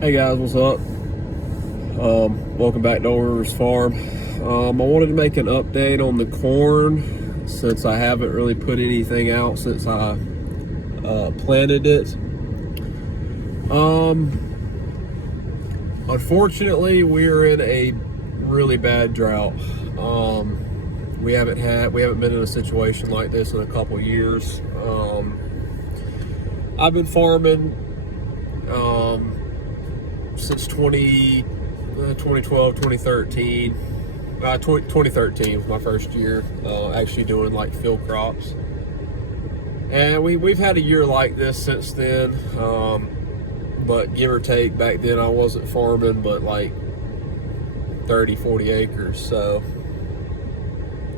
Hey guys, what's up? Welcome back to Old Rivers Farm. I wanted to make an update on the corn since I haven't really put anything out since I planted it. Unfortunately, we're in a really bad drought. We haven't been in a situation like this in a couple of years. I've been farming since 2012, 2013. 2013 was my first year actually doing like field crops. And we've had a year like this since then. But give or take, back then I wasn't farming but like 30, 40 acres. So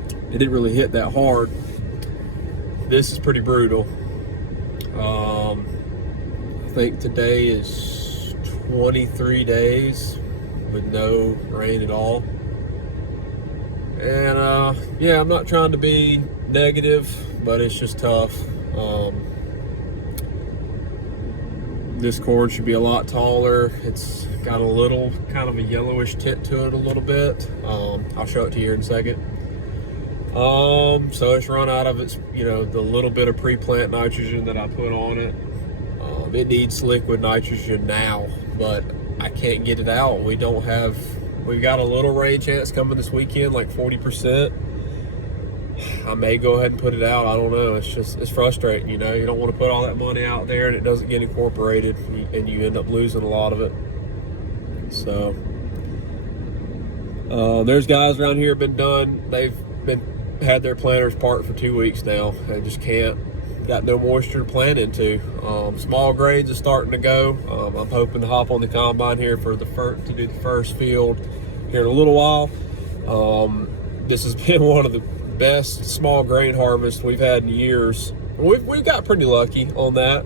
it didn't really hit that hard. This is pretty brutal. I think today is 23 days with no rain at all. And yeah, I'm not trying to be negative, but it's just tough. This corn should be a lot taller. It's got a little kind of a yellowish tint to it a little bit. I'll show it to you here in a second. So it's run out of its, the little bit of pre-plant nitrogen that I put on it. It needs liquid nitrogen now, but I can't get it out. We've got a little rain chance coming this weekend, like 40%. I may go ahead and put it out. I don't know. It's frustrating, you don't want to put all that money out there and it doesn't get incorporated and you end up losing a lot of it. So there's guys around here they've had their planters parked for 2 weeks now. They just got no moisture to plant into. Small grades are starting to go. I'm hoping to hop on the combine here to do the first field here in a little while. This has been one of the best small grain harvests we've had in years. We've got pretty lucky on that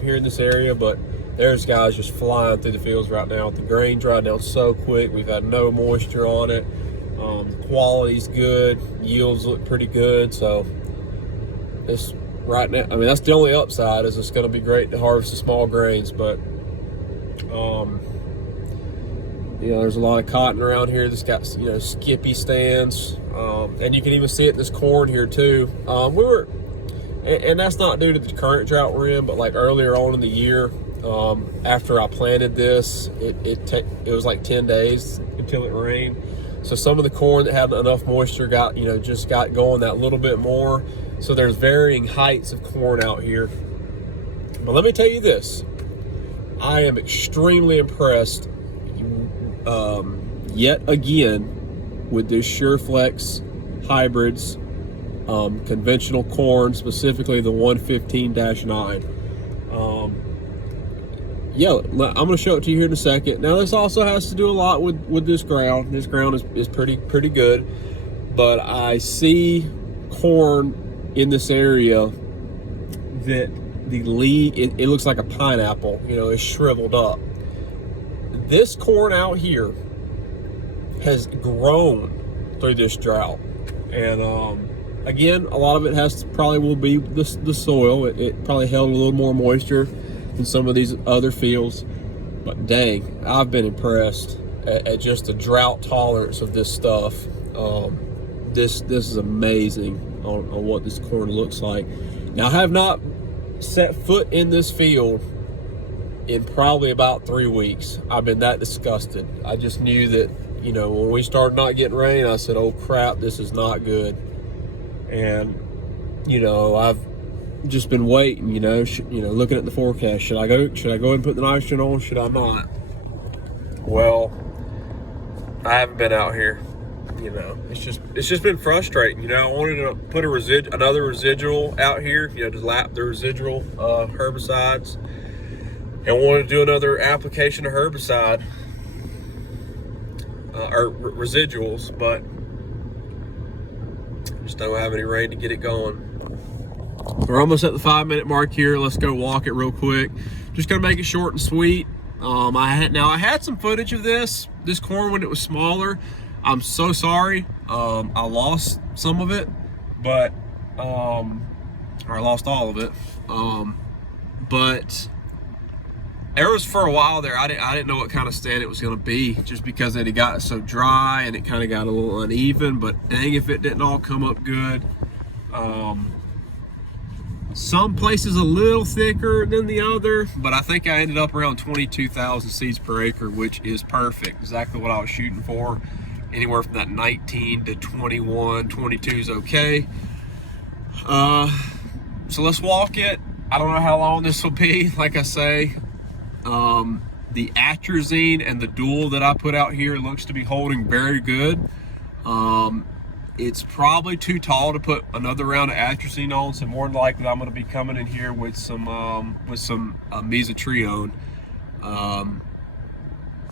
here in this area, but there's guys just flying through the fields right now. The grain dried down so quick. We've had no moisture on it. The quality's good. Yields look pretty good. So this right now, that's the only upside, is it's going to be great to harvest the small grains, but there's a lot of cotton around here that's got skippy stands, and you can even see it in this corn here too. And that's not due to the current drought we're in, but like earlier on in the year, after I planted this, it was like 10 days until it rained. So some of the corn that had enough moisture just got going that little bit more. So there's varying heights of corn out here. But let me tell you this, I am extremely impressed yet again with this sureflex hybrids, conventional corn, specifically the 115-9. Yeah, I'm going to show it to you here in a second. Now this also has to do a lot with this ground. This ground is pretty good, but I see corn in this area that the leaf, it looks like a pineapple, it's shriveled up. This corn out here has grown through this drought, and again, a lot of it will be the soil. It probably held a little more moisture than some of these other fields, but dang, I've been impressed at just the drought tolerance of this stuff. This is amazing on what this corn looks like. Now, I have not set foot in this field in probably about 3 weeks. I've been that disgusted. I just knew that, when we started not getting rain, I said, oh crap, this is not good. And, I've just been waiting, looking at the forecast. Should I go ahead and put the nitrogen on? Should I not? Well, I haven't been out here. It's just been frustrating. I wanted to put another residual out here, to lap the residual herbicides, and wanted to do another application of herbicide or residuals, but just don't have any rain to get it going. We're almost at the 5-minute mark here. Let's go walk it real quick. Just gonna make it short and sweet. I had some footage of this corn when it was smaller. I'm so sorry. I lost some of it, but or I lost all of it. But there was for a while there, I didn't know what kind of stand it was going to be, just because it had got so dry and it kind of got a little uneven. But dang, if it didn't all come up good. Some places a little thicker than the other, but I think I ended up around 22,000 seeds per acre, which is perfect. Exactly what I was shooting for. Anywhere from that 19 to 21, 22 is okay. So let's walk it. I don't know how long this will be. Like I say, the atrazine and the dual that I put out here looks to be holding very good. It's probably too tall to put another round of atrazine on, so more than likely I'm going to be coming in here with some mesotrione.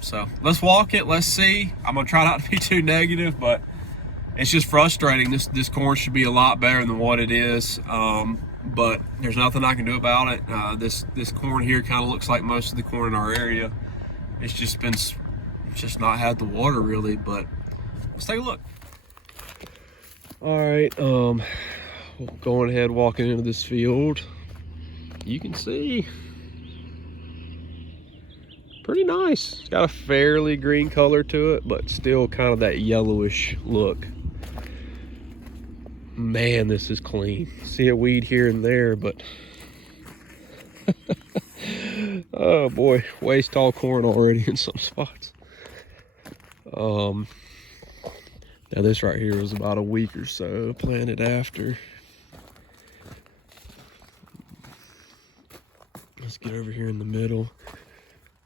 So let's walk it. Let's see. I'm going to try not to be too negative, but it's just frustrating. This corn should be a lot better than what it is, but there's nothing I can do about it. This corn here kind of looks like most of the corn in our area. It's just not had the water really, but let's take a look. All right, going ahead, walking into this field, you can see pretty nice. It's got a fairly green color to it, but still kind of that yellowish look. Man, this is clean. See a weed here and there, but oh boy, waist tall corn already in some spots. Now this right here was about a week or so planted after. Let's get over here in the middle.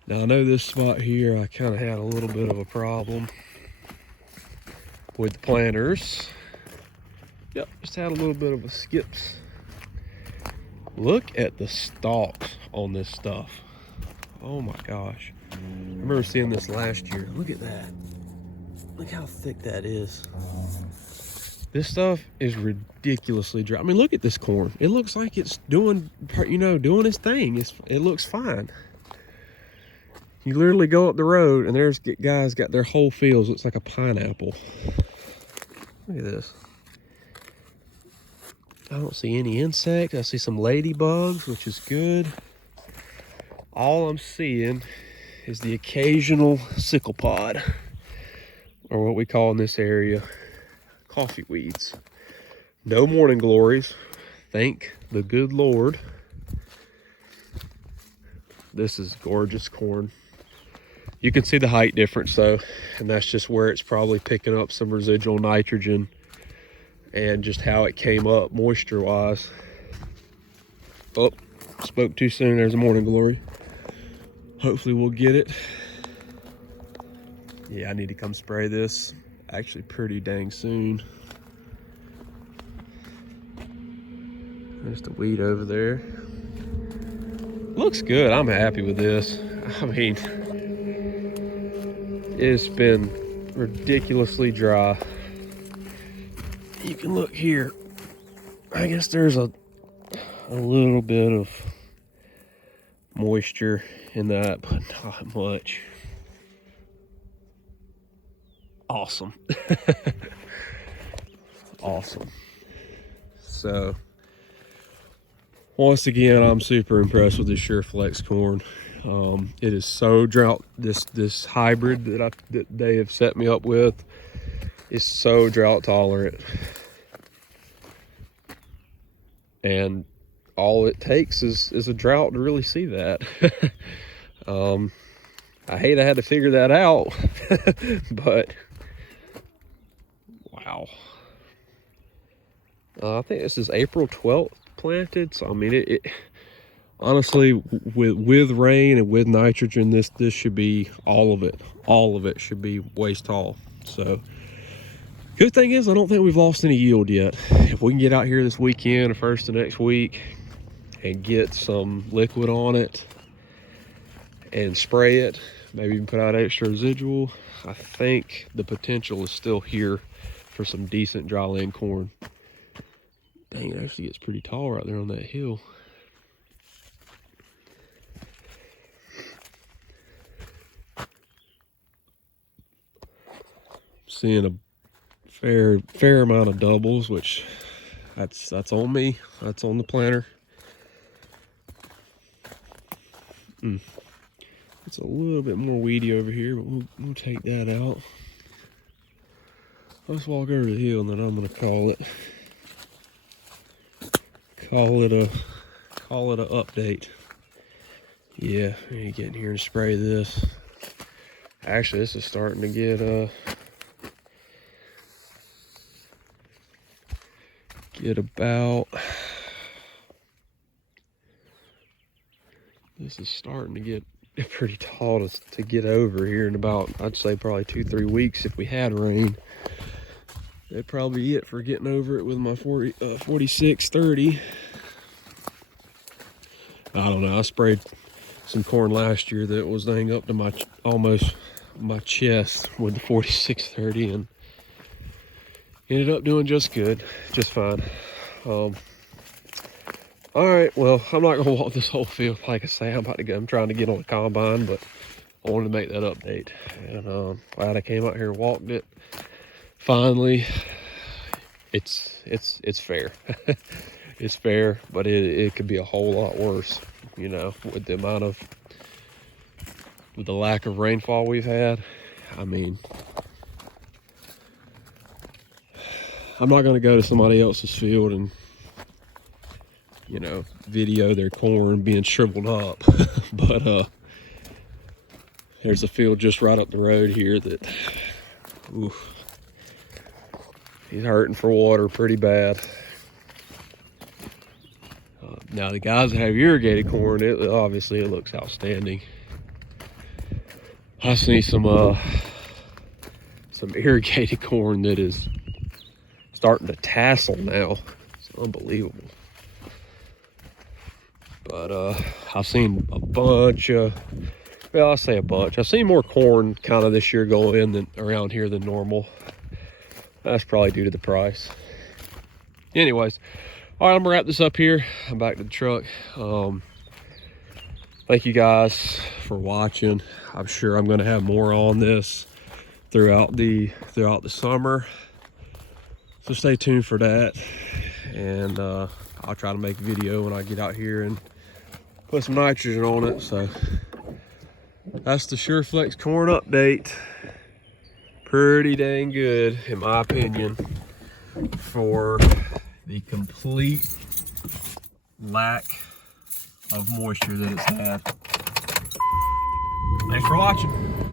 Now I know this spot here, I kind of had a little bit of a problem with the planters. Yep, just had a little bit of a skips. Look at the stalks on this stuff. Oh my gosh. I remember seeing this last year. Look at that. Look how thick that is. This stuff is ridiculously dry. I mean, look at this corn. It looks like it's doing, doing its thing. It looks fine. You literally go up the road and there's guys got their whole fields. Looks like a pineapple. Look at this. I don't see any insects. I see some ladybugs, which is good. All I'm seeing is the occasional sickle pod, or what we call in this area, coffee weeds. No morning glories, thank the good Lord. This is gorgeous corn. You can see the height difference though, and that's just where it's probably picking up some residual nitrogen and just how it came up moisture wise. Oh, spoke too soon. There's a morning glory. Hopefully we'll get it. Yeah, I need to come spray this actually pretty dang soon. There's the weed over there. Looks good. I'm happy with this. I mean, it's been ridiculously dry. You can look here. I guess there's a little bit of moisture in that, but not much. Awesome. Awesome. So once again, I'm super impressed with this sureflex corn. It is so drought. This hybrid that they have set me up with is so drought tolerant, and all it takes is a drought to really see that. I hate I had to figure that out, but wow. I think this is April 12th planted, so I mean it honestly, with rain and with nitrogen, this should be all of it should be waist tall. So good thing is I don't think we've lost any yield yet. If we can get out here this weekend or first of next week and get some liquid on it and spray it, maybe even put out extra residual, I think the potential is still here for some decent dryland corn. Dang, it actually gets pretty tall right there on that hill. Seeing a fair amount of doubles, which that's on me. That's on the planter. It's a little bit more weedy over here, but we'll take that out. Let's walk over the hill, and then I'm gonna call it a update. Yeah, I need to get in here and spray this. Actually, this is starting to get about. This is starting to get pretty tall to get over here in about, I'd say probably 2-3 weeks if we had rain. That'd probably be it for getting over it with my 4630. I don't know, I sprayed some corn last year that was dang up to almost my chest with the 4630 and ended up doing just good, just fine. All right, well, I'm not gonna walk this whole field. Like I say, I'm trying to get on the combine, but I wanted to make that update. And glad I came out here and walked it. With it's fair. It's fair, but it could be a whole lot worse, you know, with the lack of rainfall we've had. I mean, I'm not gonna go to somebody else's field and, you know, video their corn being shriveled up. But there's a field just right up the road here that, oof, he's hurting for water pretty bad. Now the guys that have irrigated corn, obviously it looks outstanding. I see some irrigated corn that is starting to tassel now. It's unbelievable. But I've seen a bunch of, well, I say a bunch. I've seen more corn kind of this year go in around here than normal. That's probably due to the price. Anyways, all right, I'm gonna wrap this up here. I'm back to the truck. Thank you guys for watching. I'm sure I'm gonna have more on this throughout the summer. So stay tuned for that. And I'll try to make a video when I get out here and put some nitrogen on it. So that's the sureflex corn update. Pretty dang good, in my opinion, for the complete lack of moisture that it's had. Thanks for watching.